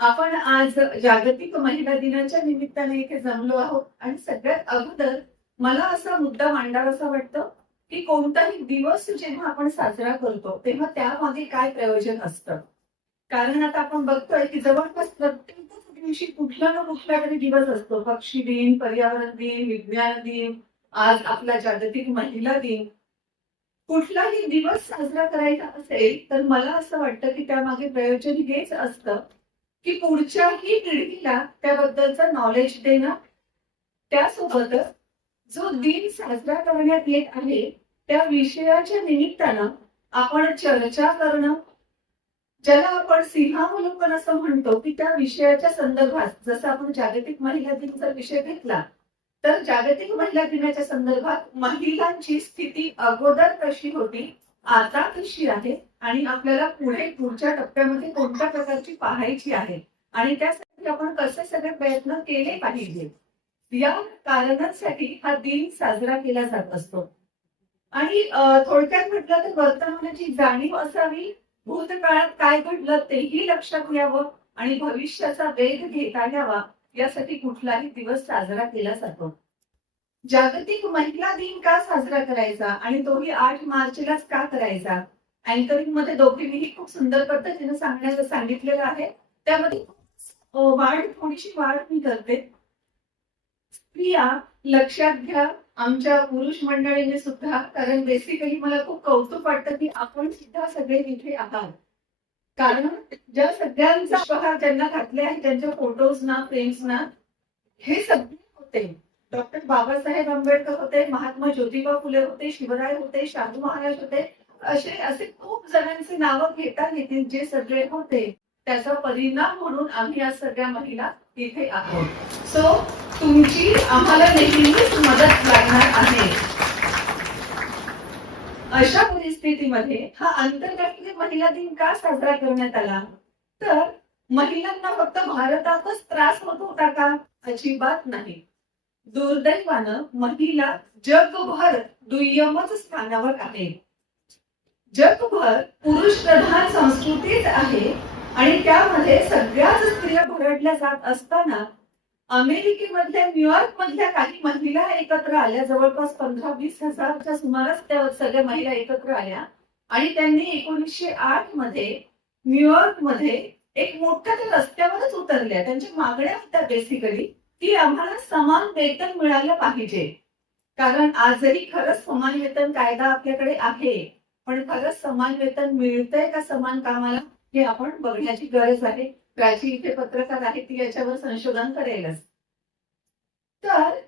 आपण आज जागतिक महिला दिनाच्या निमित्ताने इथे जमलो आहोत आणि सगळ्यात अगोदर मला असा मुद्दा मांडावासा वाटतं की कोणताही दिवस जेव्हा आपण साजरा करतो तेव्हा त्यामागे काय प्रयोजन असतं. कारण आता आपण बघतोय की जवळपास प्रत्येकच दिवशी कुठला ना कुठला तरी दिवस असतो. पक्षी दिन, पर्यावरण दिन, विज्ञान दिन, आज आपला जागतिक महिला दिन. कुठलाही दिवस साजरा करायचा असेल तर मला असं वाटतं की त्यामागे प्रयोजन हेच असतं की पुढच्याही पिढीला त्याबद्दलचं नॉलेज देणं. त्यासोबतच जो दिन साजरा करण्यात येत आहे त्या विषयाच्या निमित्तानं आपण चर्चा करणं, ज्याला आपण सिंहावलोकन असं म्हणतो की त्या विषयाच्या संदर्भात जसं आपण जागतिक महिला दिनाचा विषय घेतला तर जागतिक महिला दिनाच्या संदर्भात महिलांची स्थिती अगोदर कशी होती, आता कशी आहे आणि आपल्याला पुढच्या टप्प्यामध्ये कोणत्या प्रकारची पाहायची आहे आणि त्यासाठी आपण कसे सगळे प्रयत्न केले पाहिजे या कारणांसाठी हा दिन साजरा केला जात असतो. आणि थोडक्यात म्हटलं तर वर्तमानाची जाणीव असावी, भूतकाळात काय घडलं तेही लक्षात यावं आणि भविष्याचा वेध घेता यावा यासाठी कुठलाही दिवस साजरा केला जातो. जागतिक महिला दिन का साजरा करायचा आणि तोही 8 मार्चलाच का करायचा. अँकरिंग मध्ये दोघींनीही खूप सुंदर पद्धतीने सांगण्याचं सांगितलेलं आहे. त्यामध्ये थोडीशी वाढ मी करते. स्त्रिया लक्षात घ्या, आमच्या पुरुष मंडळीने सुद्धा, कारण बेसिकली मला खूप कौतुक वाटतं की आपण सुद्धा सगळे इथे आहात. कारण ज्या सगळ्यांचा उपहार ज्यांना घातले आहे त्यांच्या फोटोज ना, फ्रेम्स ना, हे सगळे होते. डॉक्टर बाबासाहेब आंबेडकर होते, महात्मा ज्योतिबा फुले होते, शिवराय होते, शाहू महाराज होते, असे खूप जणांची नावं घेता येतील जे सगळे होते. त्याचा परिणाम म्हणून आम्ही आज सगळ्या महिला इथे आहोत. सो तुमची आम्हाला नेहमीच मदत लागणार आहे. अशा परिस्थितीमध्ये हा आंतरराष्ट्रीय महिला दिन का साजरा करण्यात आला, तर महिलांना फक्त भारतातच त्रास होत होता का? अजिबात नाही. दुर्दैवानं महिला जगभर दुय्यमच स्थानावर आहे. जगभर पुरुष प्रधान संस्कृतीच आहे आणि त्यामध्ये सगळ्याच स्त्रिया भरडल्या जात असताना अमेरिकेमधल्या न्यूयॉर्क मधल्या काही महिला एकत्र आल्या. जवळपास 15-20 हजारच्या सुमारास त्या सगळ्या महिला एकत्र आल्या आणि त्यांनी 1908 मध्ये न्यूयॉर्क मध्ये एक मोठ्या रस्त्यावरच उतरल्या. त्यांच्या मागण्या होत्या बेसिकली की आम्हाला समान वेतन मिळालं पाहिजे. कारण आजही खरंच समान वेतन कायदा आपल्याकडे आहे, पण खरंच समान वेतन मिळतंय का समान कामाला हे आपण बघण्याची गरज आहे. प्राची इथे पत्रकार आहे, ती याच्यावर संशोधन करेलच. तर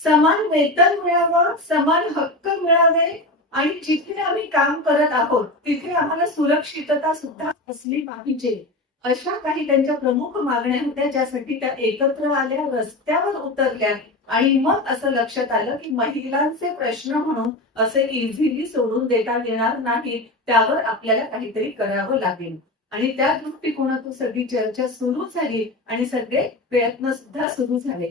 समान वेतन मिळावं, समान हक्क मिळावे आणि जिथे आम्ही काम करत आहोत तिथे आम्हाला सुरक्षितता सुद्धा असली पाहिजे, अशा काही त्यांच्या प्रमुख मागण्या होत्या ज्यासाठी त्या एकत्र आल्या, रस्त्यावर उतरल्या आणि मग असं लक्षात आलं की महिलांचे प्रश्न म्हणून असे इझिली सोडून देता येणार नाही, त्यावर आपल्याला काहीतरी करावं लागेल. आणि त्या दृष्टिकोनातून सगळी चर्चा सुरू झाली आणि सगळे प्रयत्न सुद्धा सुरू झाले.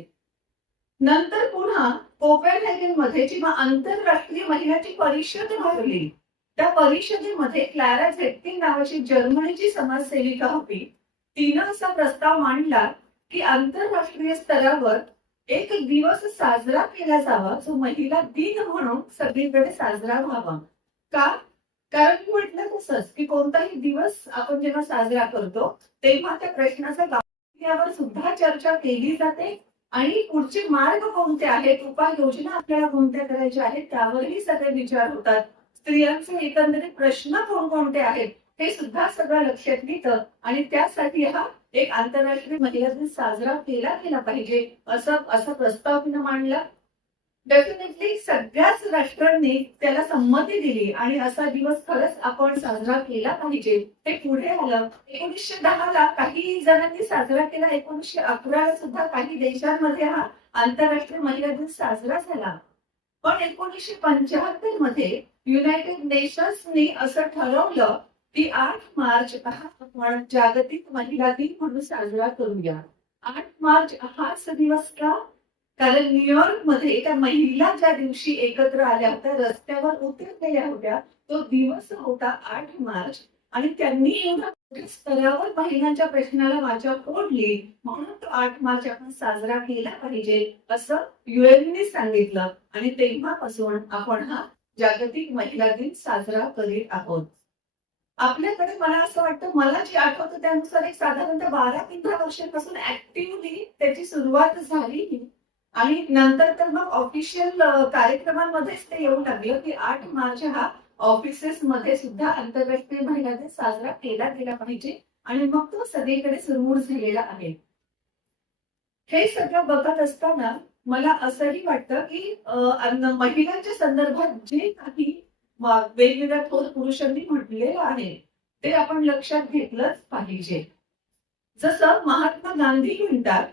नंतर पुन्हा कोपेनहेगन मध्ये जेव्हा आंतरराष्ट्रीय महिलांची परिषद भरली, त्या परिषदेमध्ये क्लारा झेटकिन नावाची जर्मनीची समाजसेविका होती. तिनं असा प्रस्ताव मांडला की आंतरराष्ट्रीय स्तरावर एक दिवस साजरा केला जावा जो महिला दिन म्हणून सगळीकडे साजरा व्हावा. का? कारण म्हटलं तसंच की कोणताही दिवस आपण जेव्हा साजरा करतो तेव्हा त्या प्रश्नाचा गांभीर्यावर सुद्धा चर्चा केली जाते आणि पुढचे मार्ग कोणते आहेत, उपाययोजना आपल्याला कोणत्या करायच्या आहेत त्यावरही सगळे विचार होतात. स्त्रियांचे एकंदरीत प्रश्न कोणकोणते आहेत हे सुद्धा सगळं लक्षात घेतं आणि त्यासाठी हा एक आंतरराष्ट्रीय महिला दिन साजरा केला गेला पाहिजे असा प्रस्ताव तिनं मांडला. डेफिनेटली सगळ्याच राष्ट्रांनी त्याला संमती दिली आणि असा दिवस खरंच आपण साजरा केला पाहिजे. ते पुढे आलं. 1910 ला काही जणांनी साजरा केला, 1911 ला सुद्धा काही देशांमध्ये हा आंतरराष्ट्रीय महिला दिन साजरा झाला. पण 1975 मध्ये युनायटेड नेशन्सनी असं ठरवलं की 8 मार्च हा आपण जागतिक महिला दिन म्हणून साजरा करूया. 8 मार्च हाच दिवस का? कारण न्यूयॉर्क मध्ये त्या महिला ज्या दिवशी एकत्र आल्या होत्या, रस्त्यावर उतरलेल्या होत्या, तो दिवस होता 8 मार्च आणि त्यांनी एवढा स्तरावर महिलांच्या प्रश्नाला वाचा फोडली म्हणून तो 8 मार्च आपण साजरा केला पाहिजे असं युएनने सांगितलं आणि तेव्हापासून आपण हा जागतिक महिला दिन साजरा करीत आहोत. आपल्याकडे मला असं वाटतं, मला जे आठवतं त्यानुसार एक साधारणतः 12-15 वर्षांपासून ऍक्टिव्हली त्याची सुरुवात झाली आणि नंतर तर मग ऑफिशियल कार्यक्रमांमध्येच ते येऊ लागलं की 8 मार्च हा ऑफिसेस मध्ये सुद्धा आंतरराष्ट्रीय महिला दिन साजरा केला गेला पाहिजे आणि मग तो सगळीकडे सुरूर झालेला आहे. हे सगळं बघत असताना मला असंही वाटतं की महिलांच्या संदर्भात जे काही वेगवेगळ्या थोर पुरुषांनी म्हटलेलं आहे ते आपण लक्षात घेतलंच पाहिजे. जसं महात्मा गांधी म्हणतात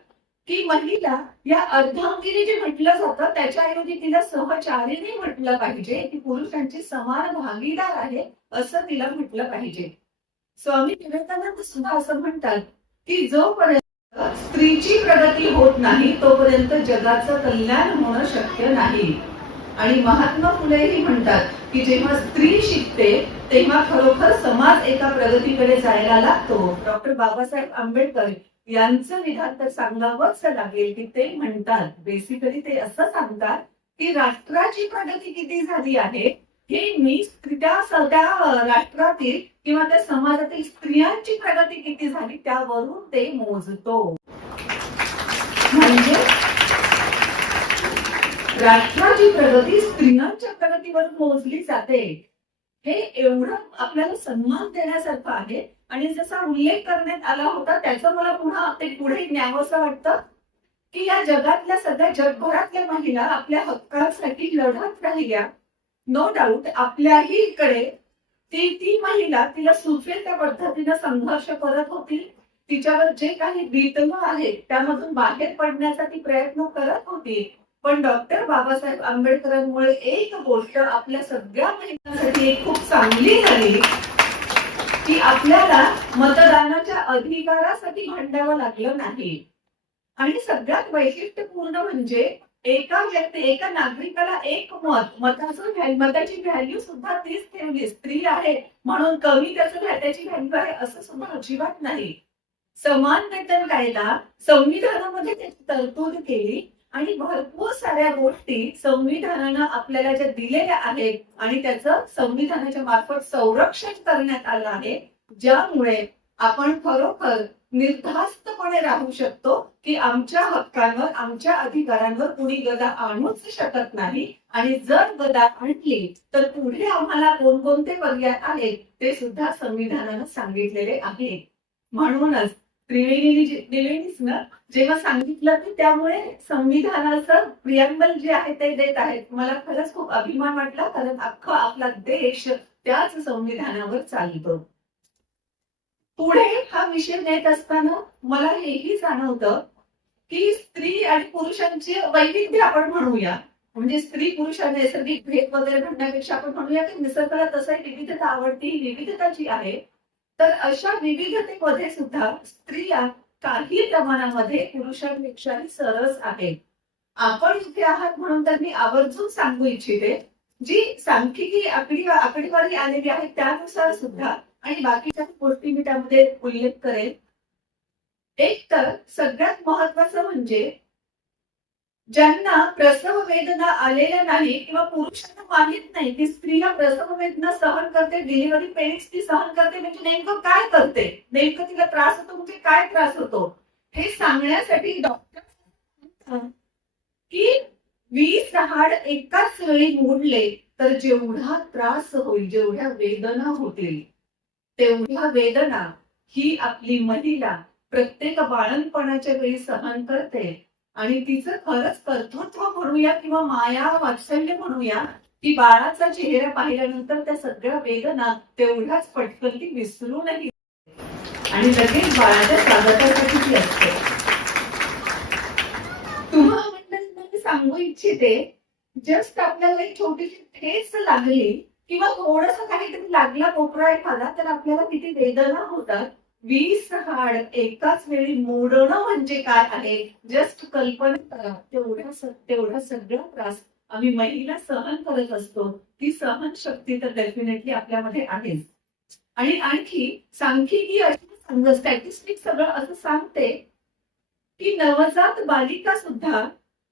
की महिला या अर्धांगिनी जे म्हटलं जातं त्याच्याऐवजी तिला सहचारिणी म्हटलं पाहिजे, ती पुरुषांची समान भागीदार आहे असं तिला म्हटलं पाहिजे. स्वामी विवेकानंद सुद्धा असं म्हणतात की जोपर्यंत स्त्रीची प्रगती होत नाही तोपर्यंत जगाचं कल्याण होणं शक्य नाही. आणि महात्मा फुलेही म्हणतात की जेव्हा स्त्री शिकते तेव्हा खरोखर समाज एका प्रगतीकडे जायला लागतो. डॉक्टर बाबासाहेब आंबेडकर यांचं विधान तर सांगावंच लागेल की ते म्हणतात, बेसिकली ते असं सांगतात की राष्ट्राची प्रगती किती झाली आहे हे मी त्या राष्ट्रातील किंवा त्या समाजातील स्त्रियांची प्रगती किती झाली त्यावरून ते मोजतो. म्हणजे राष्ट्राची प्रगती स्त्रियांच्या प्रगतीवर मोजली जाते. हे एवढं आपल्याला सन्मान देण्यासारखं आहे. आणि जसा उल्लेख करण्यात आला होता त्याचं मला पुन्हा ते पुढे न्यावंसं वाटतं की या जगातल्या सगळ्या जगभरातल्या महिला आपल्या हक्कांसाठी लढत राहिल्या. नो डाऊट आपल्याही इकडे ती महिला तिला सुचेल त्या पद्धतीने संघर्ष करत होती. तिच्यावर जे काही बीतलं आहे त्यामधून बाहेर पडण्यासाठी प्रयत्न करत होती. पण डॉक्टर बाबासाहेब आंबेडकरांमुळे एक गोष्ट आपल्या सगळ्या महिलांसाठी खूप चांगली झाली की आपल्याला मतदानाच्या अधिकारासाठी भांडावं लागलं नाही. आणि सगळ्यात वैशिष्ट्यपूर्ण म्हणजे एका नागरिकाला एक मताची व्हॅल्यू सुद्धा तीच ठेवली. स्त्री आहे म्हणून कमी त्याची व्हॅल्यू आहे असं सुद्धा अजिबात नाही. समान वेतन कायदा संविधानामध्ये त्याची तरतूद केली आणि भरपूर साऱ्या गोष्टी संविधानानं आपल्याला ज्या दिलेल्या आहेत आणि त्याचं संविधानाच्या मार्फत संरक्षण करण्यात आलं आहे, ज्यामुळे आपण खरोखर निर्धास्तपणे राहू शकतो की आमच्या हक्कांवर आमच्या अधिकारांवर कुणी गदा आणूच शकत नाही. आणि जर गदा आणली तर पुढे आम्हाला कोणकोणते पर्याय आहेत ते सुद्धा संविधानानं सांगितलेले आहे. म्हणूनच त्रिवेणीच ना जेव्हा सांगितलं की त्यामुळे संविधानाचं प्रियम्बल जे आहे ते देत आहेत, मला खरंच खूप अभिमान वाटला. कारण अख्खा आपला देश त्याच संविधानावर चालतो. पुढे हा विषय देत असताना मला हेही जाणवतं की स्त्री आणि पुरुषांचे वैविध्य आपण म्हणूया, म्हणजे स्त्री पुरुष नैसर्गिक भेद वगैरे म्हणण्यापेक्षा आपण म्हणूया की निसर्गाला तसं विविधता आवडती, विविधता जी आहे. तर अशा विविधतेमध्ये सुद्धा स्त्रिया काही प्रमाणामध्ये पुरुषांपेक्षाही सरस आहेत. आपण इथे आहात म्हणून तर मी आवर्जून सांगू इच्छिते, जी सांख्यिकी आकडेवारी आलेली आहे त्यानुसार सुद्धा आणि बाकीच्या गोष्टी मी त्यामध्ये उल्लेख करेल. एक तर सगळ्यात महत्वाचं म्हणजे ज्यांना प्रसव वेदना आलेल्या नाही किंवा पुरुषांना माहित नाही की स्त्रीला प्रसव वेदना सहन करते, डिलिव्हरी पेन्स ती सहन करते म्हणजे नेमकं काय करते, नेमकं तिला त्रास होतो म्हणजे काय त्रास होतो हे सांगण्यासाठी डॉक्टर की 20 हाड एकाच वेळी मोडले तर जेवढा त्रास होईल, जेवढ्या वेदना होतील तेवढ्या वेदना ही आपली महिला प्रत्येक बाळंतपणाच्या वेळी सहन करते. आणि तिचं खरंच कर्तृत्व म्हणूया किंवा माया वात्सल्य म्हणूया की बाळाचा चेहरा पाहिल्यानंतर त्या सगळ्या वेदना तेवढ्याच पटकन ती विसरू नाही आणि लगेच बाळाच्या स्वागतासाठी ती असते. तुम्हाला मंडळींना मी सांगू इच्छिते, जस्ट आपल्याला एक छोटीशी ठेच लागली किंवा थोडस काहीतरी लागला कोपरा एखादा तर आपल्याला किती वेदना होतात. 20 हाड एकाच वेळी मोडणं म्हणजे काय आहे जस्ट कल्पना करा. तेवढा सगळा त्रास आम्ही महिला सहन करत असतो. ती सहन शक्ती तर डेफिनेटली आपल्यामध्ये आहे. आणि आणखी सांख्यिकी अशी स्टॅटिस्टिक सगळं असं सांगते की नवजात बालिका सुद्धा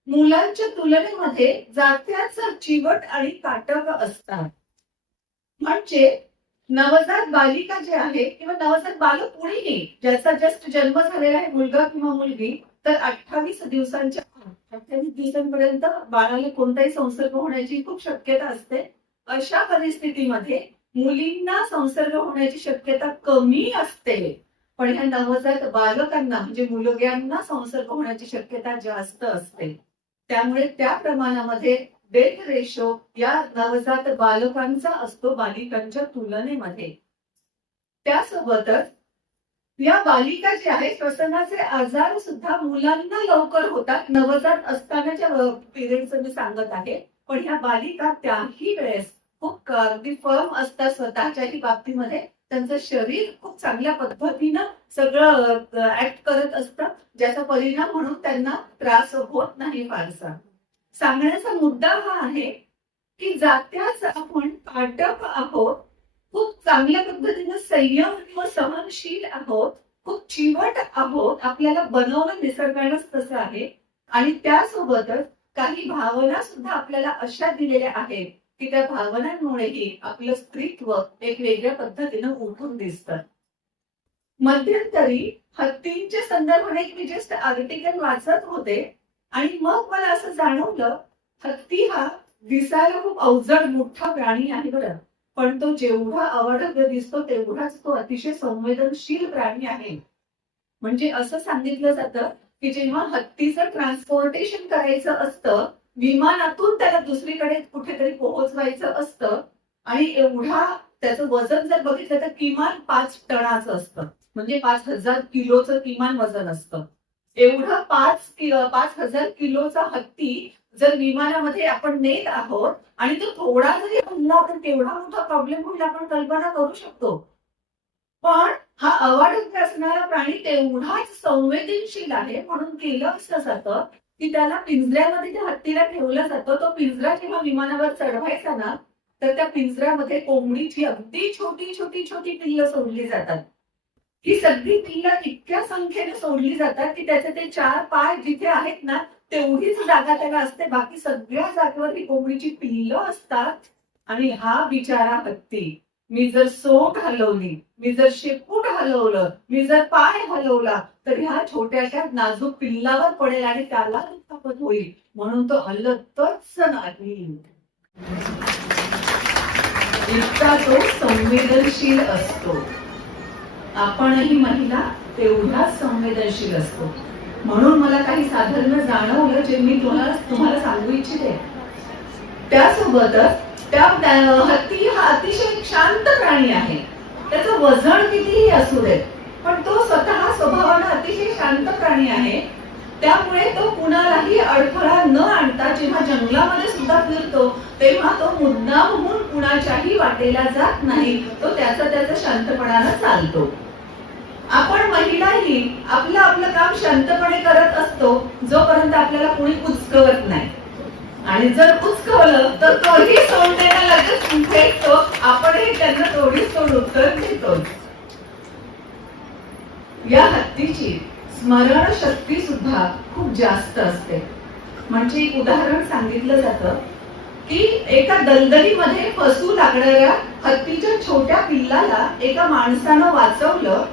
मुलांच्या तुलनेमध्ये जात्याच चिवट आणि काटक असतात. म्हणजे नवजात बालिका जे आहे किंवा नवजात बालक कोणीही ज्याचा जस्ट जन्म झालेला आहे मुलगा किंवा मुलगी, तर 28 दिवसांपर्यंत बाळाला कोणताही संसर्ग होण्याची खूप शक्यता असते. अशा परिस्थितीमध्ये मुलींना संसर्ग होण्याची शक्यता कमी असते, पण ह्या नवजात बालकांना म्हणजे मुलग्यांना संसर्ग होण्याची शक्यता जास्त असते. त्यामुळे त्या प्रमाणामध्ये डेथ रेशो या नवजात बालकांचा असतो बालिकांच्या तुलनेमध्ये. त्यासोबतच या बालिका ज्या आहेत श्वसनाचे आजार सुद्धा मुलांना लवकर होतात. नवजात असतानाच्या पिरियडचं मी सांगत आहे, पण ह्या बालिका त्याही वेळेस खूप अगदी फर्म असतात स्वतःच्याही बाबतीमध्ये. त्यांचं शरीर खूप चांगल्या पद्धतीनं सगळं ऍक्ट करत असतं, ज्याचा परिणाम म्हणून त्यांना त्रास होत नाही फारसा. सांगण्याचा मुद्दा हा आहे की जात्याच आपण काटक आहोत, खूप चांगल्या पद्धतीने संयम व सहनशील आहोत, खूप चिवट आहोत, आपल्याला बनवणं निसर्गानंच तसं आहे. आणि त्यासोबतच काही भावना सुद्धा आपल्याला अशा दिलेल्या आहेत की त्या भावनांमुळेही आपलं स्त्रीत्व एक वेगळ्या पद्धतीनं उठून दिसतं. मध्यंतरी हत्तींच्या संदर्भाने मी जस्ट आर्टिकल वाचत होते आणि मग मला असं जाणवलं, हत्ती हा दिसायला खूप अवजड मोठा प्राणी आहे बरं, पण तो जेवढा अवाढव्य दिसतो तेवढाच तो अतिशय संवेदनशील प्राणी आहे. म्हणजे असं सांगितलं जातं की जेव्हा हत्तीचं ट्रान्सपोर्टेशन करायचं असतं, विमानातून त्याला दुसरीकडे कुठेतरी पोहोचवायचं असतं, आणि एवढा त्याचं वजन जर बघितलं तर किमान 5 टनाचं असतं, म्हणजे 5000 किलोचं किमान वजन असतं. एवढा 5000 किलोचा हत्ती जर विमानामध्ये आपण नेत आहोत आणि तो थोडा जरी हल्ला तर केवढा मोठा प्रॉब्लेम होईल आपण कल्पना करू शकतो. पण हा अवाढव्य असणारा प्राणी तेवढाच संवेदनशील आहे, म्हणून केलं असं जातं की त्याला पिंजऱ्यामध्ये त्या हत्तीला ठेवलं जातं. तो पिंजरा जेव्हा विमानावर चढवायचा ना, तर त्या पिंजऱ्यामध्ये कोंबडीची अगदी छोटी छोटी छोटी पिल्लं सोडली जातात. ही सगळी पिल्लं इतक्या संख्येने सोडली जातात की त्याचे ते 4 पाय जिथे आहेत ना तेवढीच जागा त्याला असते, बाकी सगळ्या जागेवर ही कोंबडीची पिल्लं असतात. आणि हा बिचारा हत्ती, मी जर सोट हलवली, मी जर शेपूट हलवलं, मी जर पाय हलवला तर ह्या छोट्याशा नाजूक पिल्लावर पडेल आणि त्याला दुखापत होईल, म्हणून तो हलतच नाही. इतका तो संवेदनशील असतो. आपणही महिला तेवढाच संवेदनशील असतो. म्हणून मला काही साधर्म्य जाणवलं जे मी तुम्हाला सांगू इच्छिते. त्यासोबतच त्या हत्ती हा अतिशय शांत प्राणी आहे. त्याचं वजन कितीही असू दे, पण तो स्वतः स्वभावानं अतिशय शांत प्राणी आहे. त्यामुळे तो कुणालाही अडथळा न आणता जेव्हा जंगलामध्ये सुद्धा फिरतो तेव्हा तो मुद्दामहून कुणाच्याही वाटेला जात नाही. तो त्याचं शांतपणानं चालतो. आपण महिलाही आपलं आपलं काम शांतपणे करत असतो जोपर्यंत आपल्याला कोणी कुचकवत नाही. आणि जर कुचकवलं तर तोही सोडण्याला लगेच फेकतो. आपणही त्यांना थोडी सोड उत्तर देतो. या हत्तीची स्मरणशक्ती सुद्धा खूप जास्त असते. म्हणजे एक उदाहरण सांगितलं जातं की एका दलदलीमध्ये फसू लागणाऱ्या हत्तीच्या छोट्या पिल्लाला एका माणसानं वाचवलं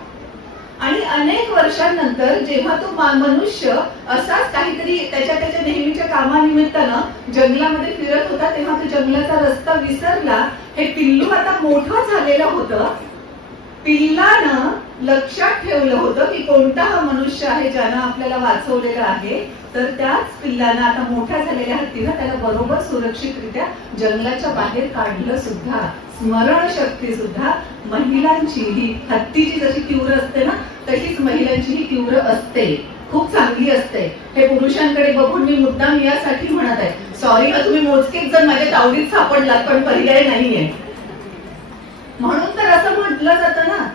आणि अनेक वर्षांनंतर जेव्हा तो मनुष्य असाच काहीतरी त्याच्या नेहमीच्या कामानिमित्तानं जंगलामध्ये फिरत होता तेव्हा तो जंगलाचा रस्ता विसरला. हे पिल्लू आता मोठं झालेलं होतं. पिल्लानं लक्षात ठेवलं होतं की कोणता हा मनुष्य आहे ज्यानं आपल्याला वाचवलेलं आहे. तर त्याच पिल्लानं आता मोठ्या झालेल्या हत्तीनं त्याला बरोबर सुरक्षितरित्या जंगलाच्या बाहेर काढलं सुद्धा. स्मरणशक्ती सुद्धा महिलांची ही हत्तीची जशी तीव्र असते ना तशीच महिलांची ही तीव्र असते, खूप चांगली असते. हे पुरुषांकडे बघून मी मुद्दाम यासाठी म्हणत आहे. सॉरी तुम्ही मोजकेच जर माझ्या तावडीत सापडलात, पण पर्याय नाहीये. म्हणून तर असं म्हटलं जातं ना,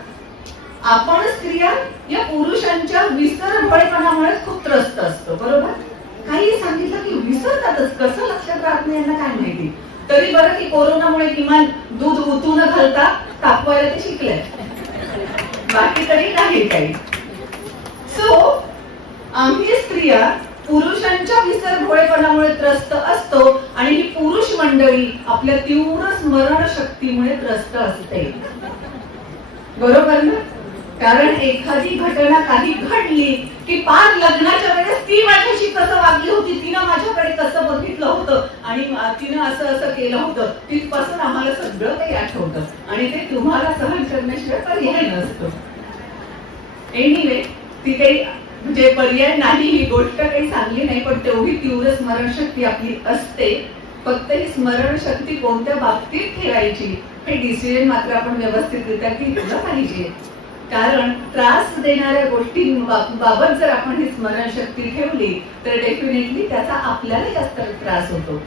आपण स्त्रिया या पुरुषांच्या विसरभोळेपणामुळे खूप त्रस्त असतो. बरोबर, काही सांगितलं की विसरतातच, कसं लक्षात राहत नाही यांना काय माहिती. तरी बरं की कोरोनामुळे किमान दूध उतू न घालता तापवायला ते शिकले. काही. सो आम्ही स्त्रिया पुरुषांच्या विसरभोळेपणामुळे त्रस्त असतो आणि ही पुरुष मंडळी आपल्या तीव्र स्मरण शक्तीमुळे त्रस्त असते. बरोबर ना? कारण एखादी घटना काही घडली की पार लग्नाच्या वेळेस ती माझ्याशी कसं वागली होती, तिनं माझ्याकडे कसं बघितलं होतं आणि तिनं असं असं केलं होतं, तिथपासून आम्हाला सगळं काही आठवतं आणि ते तुम्हाला सहन करण्याशिवाय पर्याय नसतो. एनिवे, ती काही म्हणजे पर्याय नाही, ही गोष्ट काही चांगली नाही, पण तेवढी तीव्र स्मरणशक्ती आपली असते. फक्त ही स्मरणशक्ती कोणत्या बाबतीत ठेवायची हे डिसिजन मात्र आपण व्यवस्थितरित्या घेतलं पाहिजे. कारण त्रास देणाऱ्या गोष्टींबाबत जर आपण ही स्मरणशक्ती ठेवली तर डेफिनेटली त्याचा आपल्याला जास्त त्रास होतो.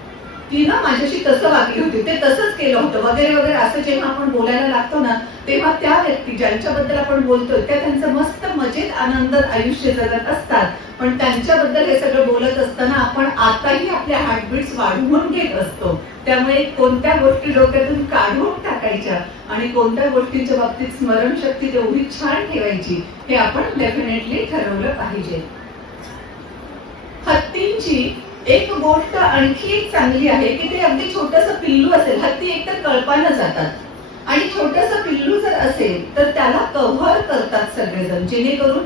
ती ना माझ्याशी कसं वागली होती, ते तसंच केलं होतं वगैरे वगैरे असं जेव्हा आपण बोलायला लागतो ना, तेव्हा त्या व्यक्ती ज्यांच्याबद्दल आपण बोलतोय त्या त्यांचं मस्त मजेत आनंदात आयुष्य जगत असतात. पण त्यांच्याबद्दल हे सगळं बोलत असताना आपण आताही आपल्या हार्टबीट्स वाढवून घेत असतो. त्यामुळे कोणत्या गोष्टी डोक्यातून काढून टाकायच्या आणि कोणत्या गोष्टींच्या बाबतीत स्मरणशक्ती तेवढी छान ठेवायची हे आपण डेफिनेटली ठरवलं पाहिजे. हत्तींची एक गोष्ट आणखी एक चांगली आहे की ते अगदी छोटंसं पिल्लू असेल, हत्ती एकतर कळपानं जातात आणि छोटंसं पिल्लू जर असेल तर त्याला कव्हर करतात सगळेजण, जेणेकरून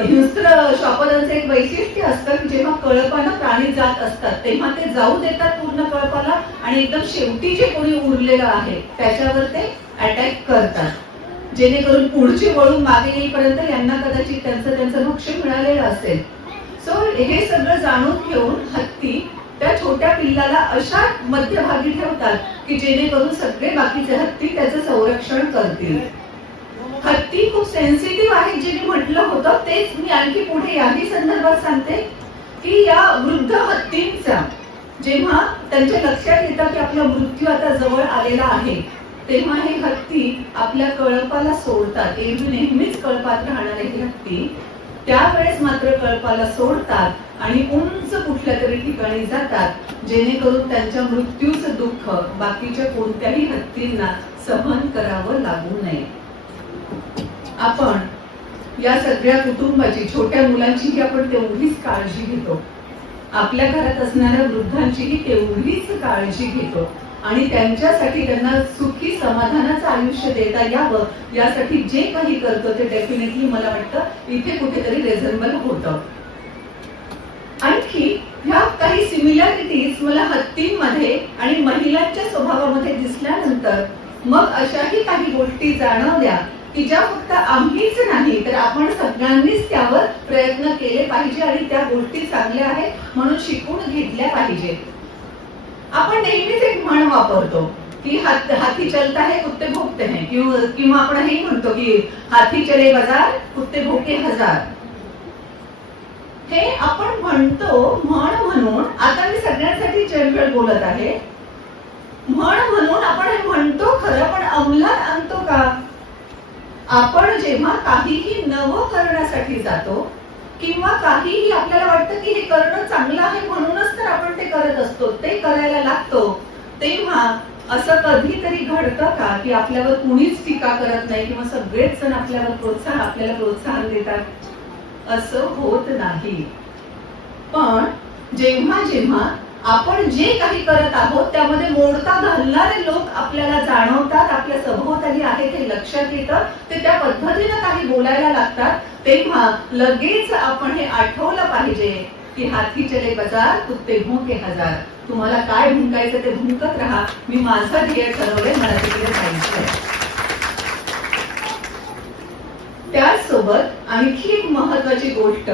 हिंस्त्र श्वापदांचं एक वैशिष्ट्य असतं की जेव्हा कळपानं प्राणी जात असतात तेव्हा ते जाऊ देतात पूर्ण कळपाला आणि एकदम शेवटी जे कोणी उरलेलं आहे त्याच्यावर ते अटॅक करतात, जेणेकरून पुढची वळून मागे येईपर्यंत यांना कदाचित त्यांचं भक्ष्य मिळालेलं असेल. सो हे सगळं जाणून घेऊन हत्ती त्या छोट्या पिल्लाला अशा मध्यभागी ठेवतात की जेणेकरून सगळे बाकीचे हत्ती त्याचं संरक्षण करतील. हत्ती खूप सेन्सिटिव्ह आहे, जे मी म्हटलं होतं तेच मी आणखी पुढे याही संदर्भात सांगते की या वृद्ध हत्तींचा जेव्हा त्यांच्या लक्षात येतं की आपला मृत्यू आता जवळ आलेला आहे तेव्हा हे हत्ती आपल्या कळपाला सोडतात. नेहमीच कळपात राहणारे हे हत्ती त्यावेळेस मात्र कळपाला सोडतात आणि उंच कुठल्या तरी ठिकाणी जातात, जेणेकरून त्यांच्या मृत्यूचं दुःख बाकीच्या कोणत्याही हत्तींना सहन करावं लागू नये. आपण या सगळ्या कुटुंबाची, छोट्या मुलांचीही आपण तेवढीच काळजी घेतो, आपल्या घरात असणाऱ्या वृद्धांचीही तेवढीच काळजी घेतो आणि त्यांच्यासाठी त्यांना सुखी समाधानाचं आयुष्य देता यावं यासाठी जे काही करतो ते डेफिनेटली मला वाटतं इथे कुठेतरी रिझनेबल होतं. आणखी ह्या काही सिमिलॅरिटीज मला हत्तींमध्ये आणि महिलांच्या स्वभावामध्ये दिसल्यानंतर मग अशाही काही गोष्टी जाणवल्या की ज्या फक्त आम्हीच नाही तर आपण सगळ्यांनीच त्यावर प्रयत्न केले पाहिजे आणि त्या गोष्टी चांगल्या आहेत म्हणून शिकून घेतल्या पाहिजे. आपण नेहमीच एक म्हण वापरतो की हाथी चलता है कुत्ते भोगते हैं, किंवा आपण हे म्हणतो की हाथी चले बाजार कुत्ते भोगे हजार. हे आपण म्हणतो म्हण म्हणून, आता मी सगळ्यांसाठी जनरल बोलत आहे, म्हण म्हणून आपण हे म्हणतो खरं, पण अंमलात आणतो का? आपण जेव्हा काहीही नवं करण्यासाठी जातो किंवा काहीही आपल्याला वाटतं की हे करणं चांगलं आहे म्हणूनच तर आपण ते करत असतो, ते करायला लागतो, तेव्हा असं कधीतरी घडतं का की आपल्यावर कुणीच टीका करत नाही किंवा सगळेच जण आपल्याला प्रोत्साहन देतात? असं होत नाही. पण जेव्हा जेव्हा आपण जे काही करत आहोत त्यामध्ये मोडता घालणारे लोक आपल्याला जाणवतात, आपल्या सभोवताली आहेत हे लक्षात येतं, ते त्या पद्धतीनं काही बोलायला लागतात, तेव्हा लगेच आपण हे आठवलं पाहिजे की हाथी चले बाजार कुत्ते भोंके हजार. तुम्हाला काय भुंकायचं ते भुंकत राहा, मी माझं ध्येय ठरवलंय, मला तिकडे जायचंय. त्याचसोबत आणखी एक महत्वाची गोष्ट,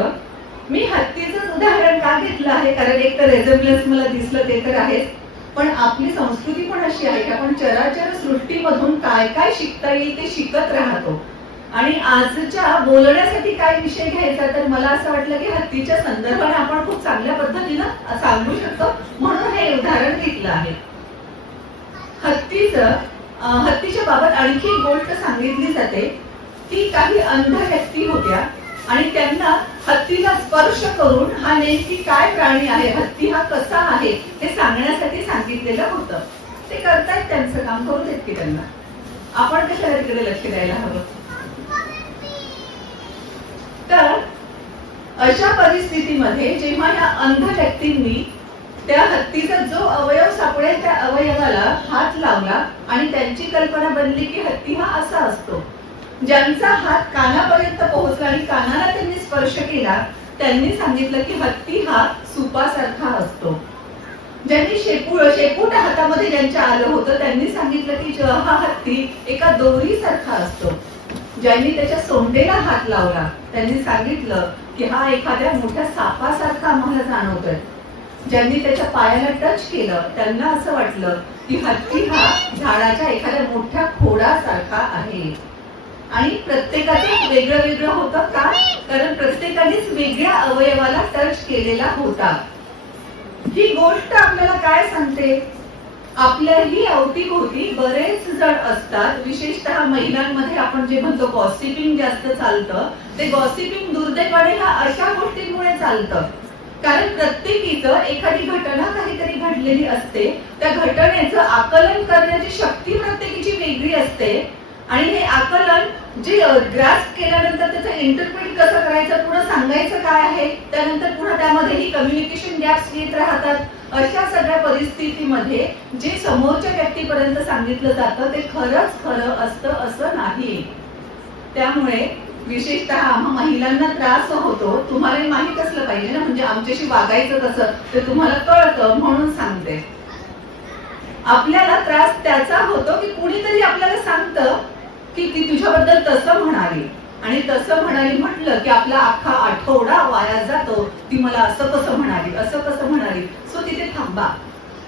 मी हत्तीचं उदाहरण का घेतलं आहे कारण एक तर रेझेम्बलन्स मला दिसलं ते तर आहेच, पण आपली संस्कृती पण अशी आहे की आपण चराचर सृष्टीमधून काय काय शिकता येईल ते शिकत राहतो. आणि आजच्या बोलण्यासाठी काय विषय घ्यायचा तर मला असं वाटलं की हत्तीच्या संदर्भाने आपण खूप चांगल्या पद्धतीनं सांगू शकतो म्हणून हे उदाहरण घेतलं आहे. हत्तीच्या बाबत आणखी एक गोष्ट सांगितली जाते की काही अंध व्यक्ती होत्या आणि त्यांना हत्तीला स्पर्श करून हा नेमकी काय प्राणी आहे, हत्ती हा कसा आहे हे सांगण्यासाठी सांगितलेलं होतं. ते करतायत, त्यांचं काम करू देत की त्यांना, आपण कशाला तिकडे लक्ष द्यायला हवं? तर अशा परिस्थितीमध्ये जेव्हा या अंध व्यक्तींनी त्या हत्तीचा जो अवयव सापडेल त्या अवयवाला हात लावला आणि त्यांची कल्पना बनली की हत्ती हा असा असतो. ज्यांचा हात कानापर्यंत पोहोचला आणि कानाला त्यांनी स्पर्श केला त्यांनी सांगितलं की हत्ती हा सुपासारखा असतो. ज्यांनी शेपूट हातामध्ये ज्यांच्या आलं होतं त्यांनी सांगितलं की हा हत्ती एका दोरीसारखा असतो. ज्यांनी त्याच्या सोंडेला हात लावला त्यांनी सांगितलं की हा एखाद्या मोठ्या सापासारखा आम्हाला जाणवतोय. ज्यांनी त्याच्या पायाला टच केलं त्यांना असं वाटलं की हत्ती हा झाडाच्या एखाद्या मोठ्या खोडासारखा आहे. आणि प्रत्येकाचं वेगळं वेगळं होतं का? कारण प्रत्येकानेच वेगळ्या अवयवाला टच केलेला होता. ही गोष्ट आपल्याला काय सांगते? आपल्याही अवतीभोवती बरेच जण असतात, विशेषतः महिलांमध्ये आपण जे म्हणतो गॉसिपिंग जास्त चालतं, ते गॉसिपिंग दुर्दैवाने ह्या अशा गोष्टींमुळे चालतं. कारण प्रत्येकीचं एखादी घटना काहीतरी घडलेली असते, त्या घटनेचं आकलन करण्याची शक्ती प्रत्येकीची वेगळी असते आणि हे आकलन जे ग्रास्प केल्यानंतर त्याचं इंटरप्रिट कसं करायचं, पुढे सांगायचं काय आहे, त्यानंतर पुढे त्यामध्येही कम्युनिकेशन गॅप्स येत राहतात. अशा सगळ्या परिस्थितीमध्ये जे समोरच्या व्यक्तीपर्यंत सांगितलं जातं ते खरंच खरं असतं असं नाही. त्यामुळे विशेषतः आम्हा महिलांना त्रास होतो, तुम्हाला माहित असलं पाहिजे ना, म्हणजे आमच्याशी वागायचं कसं ते तुम्हाला कळतं म्हणून सांगते. आपल्याला त्रास त्याचा होतो की कुणीतरी आपल्याला सांगतं की ती तुझ्याबद्दल तसं म्हणाली आणि तसं म्हणाली म्हटलं की आपला अख्खा आठवडा वाया जातो. ती मला असं कसं म्हणाली, असं कसं म्हणाली. सो तिथे थांबा.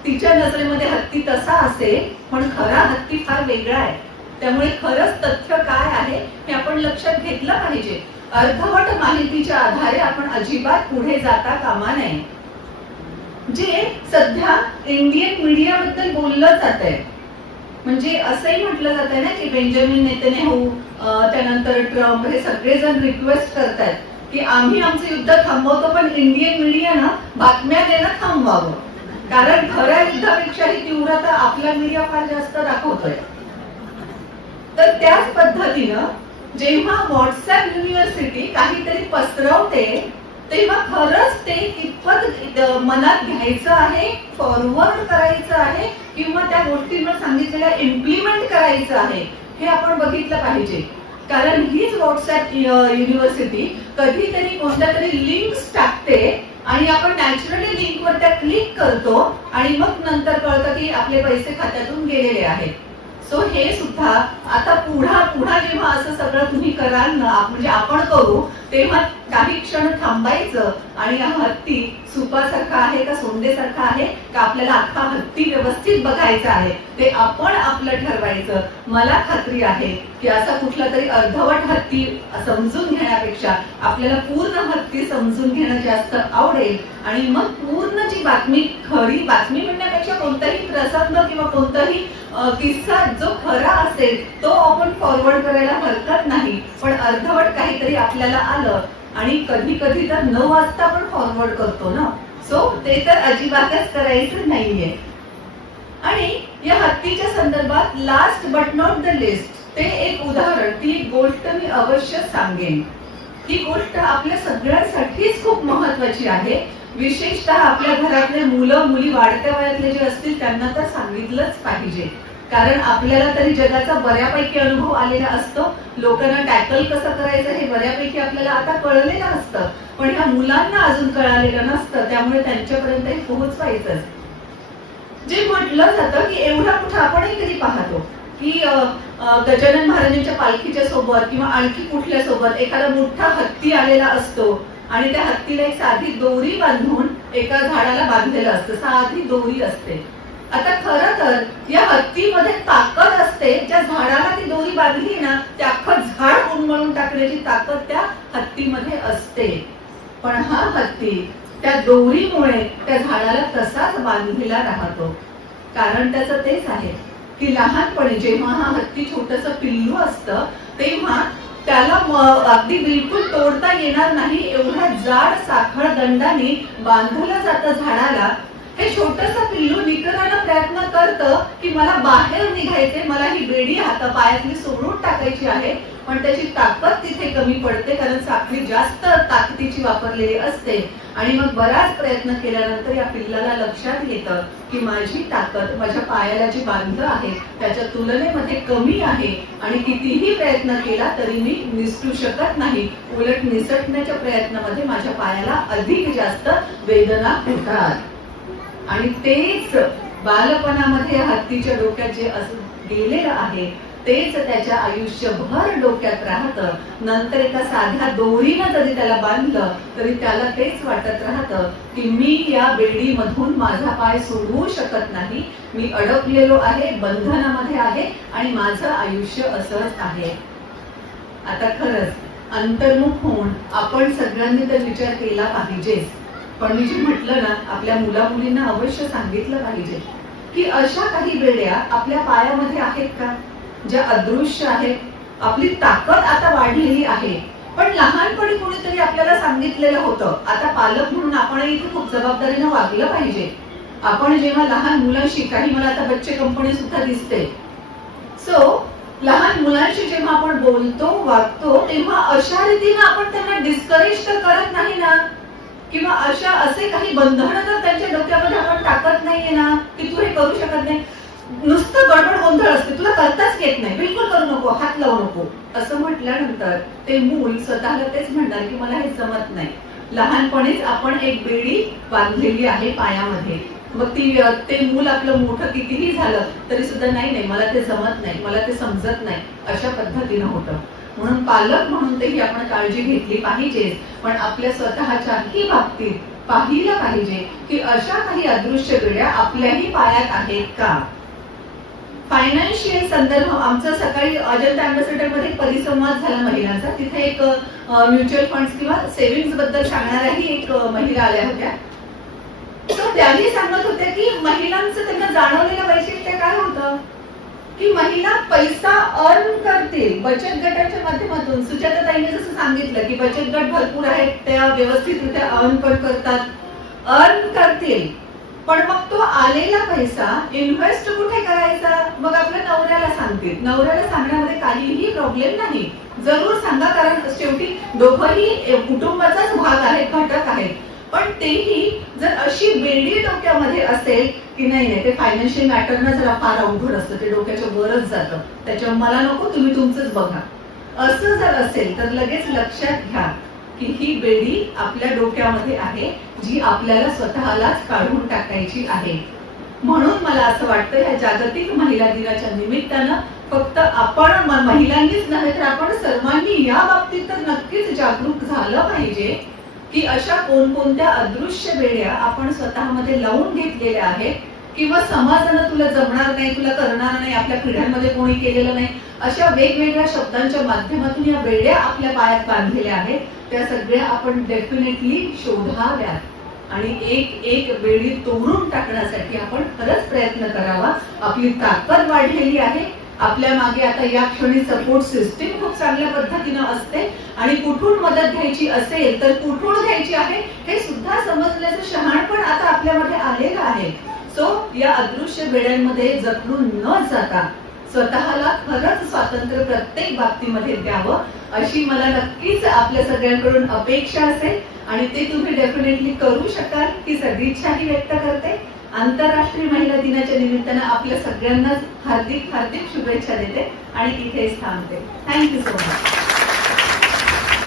तिच्या नजरेमध्ये हत्ती तसा असेल पण खरा हत्ती फार वेगळा आहे. त्यामुळे खरंच तथ्य काय आहे हे आपण लक्षात घेतलं पाहिजे. अर्धवट माहितीच्या आधारे आपण अजिबात पुढे जाता कामा नये. जे सध्या इंडियन मीडियाबद्दल बोललं जात आहे, म्हणजे असंही म्हटलं जात आहे ना की बेंजामिन नेतन्याहू त्यानंतर ट्रम्प हे सगळेजण रिक्वेस्ट करतात की आम्ही आमचं युद्ध थांबवतो पण इंडियन मीडियानं बातम्या देणं थांबवावं, कारण खऱ्या युद्धापेक्षा ही तीव्रता आपला मीडिया फार जास्त दाखवतोय. तर त्याच पद्धतीनं जेव्हा व्हॉट्सअप युनिव्हर्सिटी काहीतरी पसरवते तेव्हा खरंच ते कितपत मनात घ्यायचं आहे, फॉरवर्ड करायचं आहे किंवा त्या गोष्टींवर सांगितलेलं इम्प्लिमेंट करायचं आहे हे आपण बघितलं पाहिजे. कारण हीच व्हॉट्सअप युनिव्हर्सिटी कधीतरी कोणत्या तरी लिंक्स टाकते आणि आपण नॅचरली लिंकवर त्या क्लिक करतो आणि मग नंतर कळतं की आपले पैसे खात्यातून गेलेले आहेत. सो हे सुद्धा आता पुढा जेव्हा असं सगळं तुम्ही कराल ना, म्हणजे आपण करू तेव्हा काही क्षण थांबायचं आणि हा हत्ती सुपासारखा आहे का सोंडेसारखा आहे का आपल्याला अख्खा हत्ती व्यवस्थित बघायचा आहे ते आपण आपलं ठरवायचं. मला खात्री आहे की असा कुठला तरी अर्धवट हत्ती समजून घेण्यापेक्षा आपल्याला पूर्ण हत्ती समजून घेणं जास्त आवडेल आणि मग पूर्ण जी बातमी, खरी बातमी म्हणण्यापेक्षा कोणताही प्रसंग किंवा कोणताही किस्सा जो खरा असेल तो आपण फॉरवर्ड करायला हरकत नाही. पण अर्धवट काहीतरी आपल्याला आलं आणि कधी कधी तर न वाचता पण फॉरवर्ड करतो ना, सो ते तर अजिबातच करायचं नाहीये. आणि या हत्तीच्या संदर्भात last but not the list ते एक उदाहरण, ती एक गोष्ट मी अवश्य सांगेन. ही गोष्ट आपल्या सगळ्यांसाठीच खूप महत्वाची आहे. विशेषतः आपल्या घरातले मुलं मुली वाढत्या वयातले जे असतील त्यांना तर सांगितलंच पाहिजे. कारण आपल्याला तरी जगाचा बऱ्यापैकी अनुभव आलेला असतो, लोकांना टॅकल कसं करायचं हे बऱ्यापैकी आपल्याला आता कळलेलं असतं, पण ह्या मुलांना अजून कळालेलं नसतं. त्यामुळे त्यांच्यापर्यंत हे पोहोचवायचं. जे म्हटलं जातं की एवढा कुठं आपणही कधी पाहतो की गजानन महाराजांच्या पालखीच्या सोबत किंवा आणखी कुठल्या सोबत एखादा मोठा हत्ती आलेला असतो आणि त्या हत्तीला एक साधी दोरी बांधून एका झाडाला बांधलेलं असतं, साधी दोरी असते. आता खरं तर या हत्तीमध्ये ताकद असते, ज्या झाडाला ती दोरी बांधली ना ते अख्खं झाड उन्मळून टाकण्याची ताकद त्या हत्तीमध्ये असते. पण हा हत्ती त्या दोरीमुळे त्या झाडाला तसाच बांधलेला राहतो. कारण त्याचं तेच आहे की लहानपणी जेव्हा हा हत्ती छोटस पिल्लू असतं तेव्हा त्याला अगदी बिलकुल तोडता येणार नाही एवढ्या जाड साखळ दंडाने बांधलं जातं झाडाला. हे छोटस पिल्लू निकरानं प्रयत्न करतं की मला बाहेर निघायचे, मला ही बेडी हातापायातली सोडून टाकायची आहे, पण त्याची ताकद तिथे कमी पडते, कारण साखळी जास्त ताकदीची वापरलेली असते. आणि मग बराच प्रयत्न केल्यानंतर या पिल्लाला लक्षात येतं की माझी ताकद माझ्या पायाला जी बांधलं आहे त्याच्या तुलनेमध्ये कमी आहे, आणि कितीही प्रयत्न केला तरी मी निसटू शकत नाही. उलट निसटण्याच्या प्रयत्नामध्ये माझ्या पायाला अधिक जास्त वेदना होतात. आणि तेच बालपणामध्ये हत्तीच्या डोक्यात जे असं गेलेलं आहे तेच त्याच्या आयुष्यभर डोक्यात राहतं. नंतर एका साध्या दोरीनं जरी त्याला बांधलं तरी त्याला तेच वाटत राहतं की मी या बेडीमधून माझा पाय सोडवू शकत नाही, मी अडकलेलो आहे, बंधनामध्ये आहे आणि माझं आयुष्य असंच आहे. आता खरंच अंतर्मुख होऊन आपण सगळ्यांनी तर विचार केला पाहिजेच, पण मी जे म्हटलं ना, आपल्या मुला मुलींना अवश्य सांगितलं पाहिजे की अशा काही बेड्या आपल्या पायामध्ये आहेत का, ज्या अदृश्य आहेत. आपली ताकद आता वाढलेली आहे, पण लहानपणी कोणीतरी आपल्याला सांगितलेलं होतं. आता पालक म्हणून आपणही इथे खूप जबाबदारीनं वागलं पाहिजे. आपण जेव्हा लहान मुलांशी, काही मला आता बच्चे कंपनी सुद्धा दिसते, सो लहान मुलांशी जेव्हा आपण बोलतो वागतो तेव्हा अशा रीतीनं आपण त्यांना डिस्करेज तर करत नाही ना, किंवा असे काही बंधनं तर त्यांच्या डोक्यामध्ये आपण टाकत नाहीये ना की तू हे करू शकत नाही. नुसतं गडबड गोंधळ असते, तुला करताच येत नाही, बिलकुल करू नको, हात लावू नको असं म्हटल्यानंतर ते मूल स्वतःला तेच म्हणणार की मला हे जमत नाही. लहानपणीच आपण एक बेडी बांधलेली आहे पायामध्ये. मग ते मूल आपलं मोठं कितीही झालं तरी सुद्धा नाही मला ते जमत नाही, मला ते समजत नाही, अशा पद्धतीनं होतं. म्हणून पालक म्हणून तेही आपण काळजी घेतली पाहिजे, पण आपल्या स्वतःच्याही बाबतीत पाहिलं पाहिजे की अशा काही अदृश्य बेड्या आपल्याही पायात आहेत का. फायनान्शियल संदर्भ, आमचा सकाळी अजंता अँबॅसेडर मध्ये परिसंवाद झाला महिलांचा. तिथे एक म्युच्युअल फंड्स किंवा सेव्हिंग्ज बद्दल सांगणाऱ्याही एक महिला आल्या होत्या. तर त्यांनी सांगत होत्या की महिलांचं त्यांना जाणवलेलं वैशिष्ट्य काय होतं की महिला पैसा अर्न करतील बचत गटाच्या माध्यमातून. सुजाताताईंनी जसं सांगितलं की बचत गट भरपूर आहेत, त्या व्यवस्थितरित्या अर्न पण करतात, अर्न करतील, पण मग तो आलेला पैसा इन्व्हेस्ट कुठे करायचा, मग आपल्या नवऱ्याला सांगतील. नवऱ्याला सांगण्यामध्ये काहीही प्रॉब्लेम नाही, जरूर सांगा, कारण शेवटी दोघंही कुटुंबाचाच भाग आहे, घटक आहेत. पण तेही जर अशी बेडी डोक्यामध्ये असेल की नाही ते फायनान्शियल मॅटरना जरा फार अवघड असतं, ते डोक्याच्या वरच जातं, त्याच्यावर मला नको, तुम्ही तुमचंच बघा, असं जर असेल तर लगेच लक्षात घ्या की ही बेडी आपल्या डोक्यामध्ये आहे, जी आपल्याला स्वतःलाच काढून टाकायची आहे. म्हणून मला असं वाटतं या जागतिक महिला दिनाच्या निमित्तानं फक्त आपण महिलांनीच नव्हे तर आपण सर्वांनी या बाबतीत तर नक्कीच जागरूक झालं पाहिजे की अशा कोणकोणत्या अदृश्य बेड्या आपण स्वतःमध्ये लावून घेतलेल्या आहेत, किंवा समाजानं तुला जमणार नाही, तुला करणार नाही, आपल्या पिढ्यांमध्ये कोणी केलेलं नाही, अशा वेगवेगळ्या शब्दांच्या माध्यमातून या बेड्या आपल्या पायात बांधलेल्या आहेत. त्या सगळ्या आपण डेफिनेटली शोधाव्यात आणि एक एक बेडी तोडून टाकण्यासाठी आपण खरंच प्रयत्न करावा. आपली ताकद वाढलेली आहे, आपल्या मागे आता या क्षणी सपोर्ट सिस्टीम खूप चांगल्या पद्धतीनं असते, आणि कुठून मदत घ्यायची असेल तर कुठून घ्यायची आहे हे सुद्धा समजण्याचं शहाणपण आता आपल्यामध्ये आलेलं आहे. सो या अदृश्य बेड्यांमध्ये जखडून न जाता स्वतःला खरंच स्वातंत्र्य प्रत्येक बाबतीमध्ये द्यावं, अशी मला नक्कीच आपल्या सगळ्यांकडून अपेक्षा असेल, आणि ते तुम्ही डेफिनेटली करू शकाल ही सदिच्छाही व्यक्त करते. आंतरराष्ट्रीय महिला दिनाच्या निमित्तानं आपल्या सगळ्यांना हार्दिक हार्दिक शुभेच्छा देते आणि इथेच थांबते. Thank you so much.